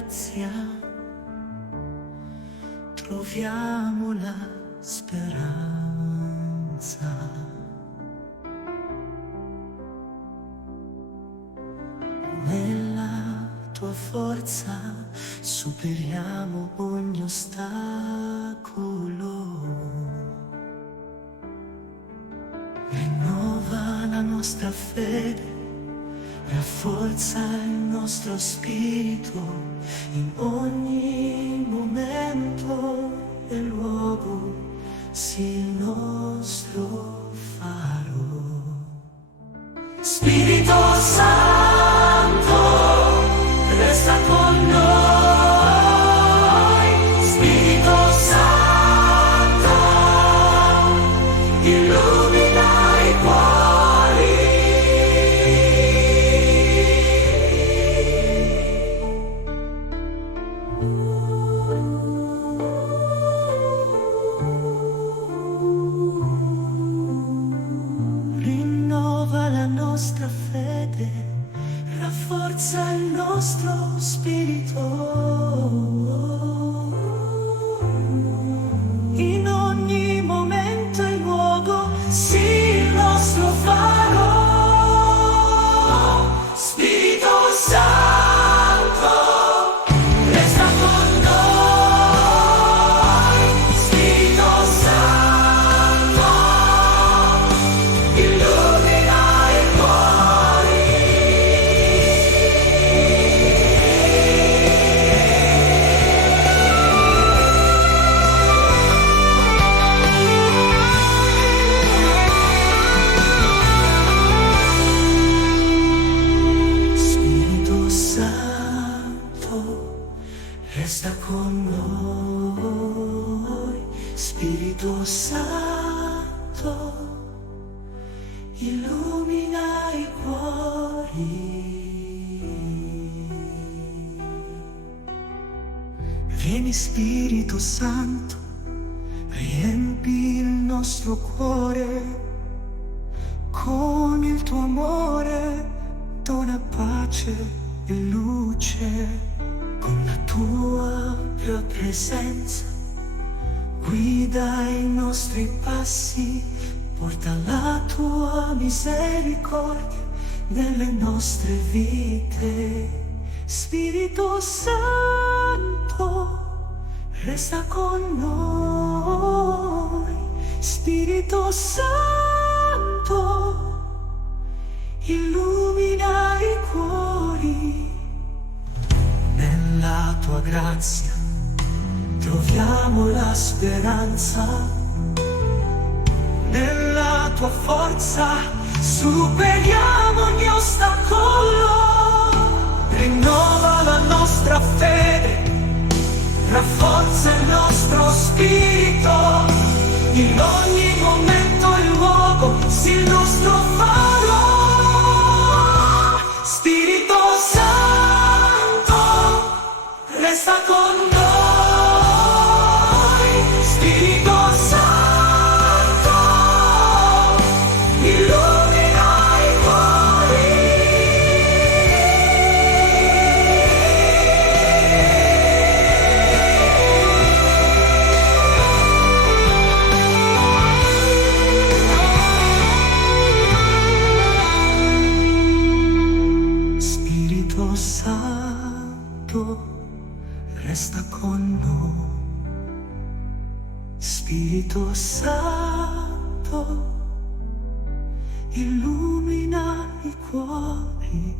grazia troviamo la speranza. Nella tua forza superiamo ogni ostacolo. Rinnova la nostra fede, rafforza il nostro spirito in ogni momento e luogo, sii il nostro faro. Spirito Santo, resta con noi. Spirito Santo, illumina i cuori. Rinnova la nostra fede, rafforza il nostro spirito. In ogni momento e luogo, sii il nostro faro. Spirito Santo, resta con noi. Spirito Santo, illumina i cuori. Spirito Santo, resta con noi. Spirito Santo, illumina i cuori. Vieni Spirito Santo, riempi il nostro cuore con il tuo amore, dona pace e luce. Con la tua pura presenza guida i nostri passi, porta la tua misericordia nelle nostre vite. Spirito Santo, resta con noi. Spirito Santo, illumina i cuori. Nella tua grazia troviamo la speranza. Nella tua forza superiamo ogni ostacolo. Rinnova la nostra fede, rafforza il nostro spirito. In ogni momento e luogo, sii il nostro faro. Spirito Santo, resta con noi. Spirito Santo, illumina i cuori. Spirito Santo, resta con noi. Spirito Santo, illumina i cuori.